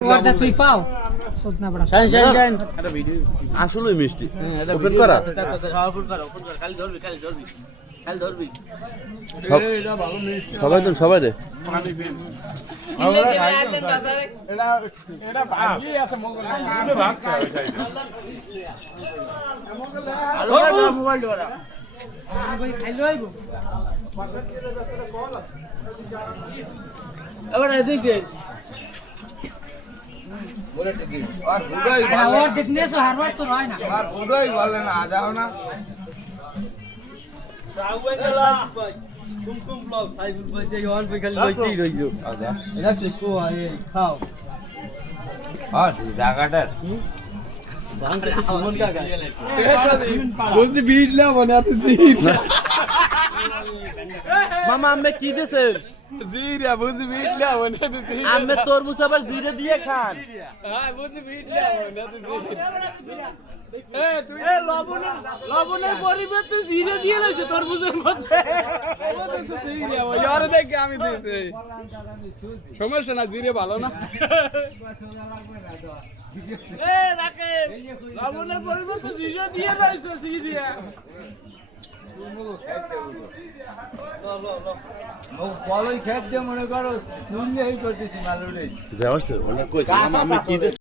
ওটা তুই পাও সদনা বড়া শাইন একটা ভিডিও আসলেই মিষ্টি এটা ওপেন করা ওপেন করা কাল ধরবি সবাই দেন সবাই দে এটা ভাগই আছে মঙ্গল ভাগ মোবাইল ধরা ভাই খাইলো আইবো এবার এদিকে আর বুড়াই আর দেখনে সো হারবার তো হয় না আর বুড়াই বলে না যাও না কুমকুম ব্লগ সাইফুল ভাই যে অন ভাই খালি লইতেই রইছো আচ্ছা এটা ঠিক কো আরে খাও আর জায়গাটা বাংলা সুমন কাকা বলতে বিট না মনে আপনি মামা আম্মে কি দিছেন জিরা বুঝি বিট না মনে আপনি আম্মে তরমুজ আবার জিরে দিয়ে খান হ্যাঁ বুঝি বিট না মনে আপনি তুই লবণের পরিবর্তে জিরে দিয়ে লইছে তরমুজের মধ্যে ইয়ার দেখে আমি দিছি সমস্যা না জিরে ভালো না এ রাকে লবণের পরিবর্তে জিরে দিয়ে লইছে জিরে বলই খেত দিয়ে মনে করো নুন দিয়ে করতেছি মালুরে যাওয়াস তো ওনা কইছে মামা আম্মে কি দিছেন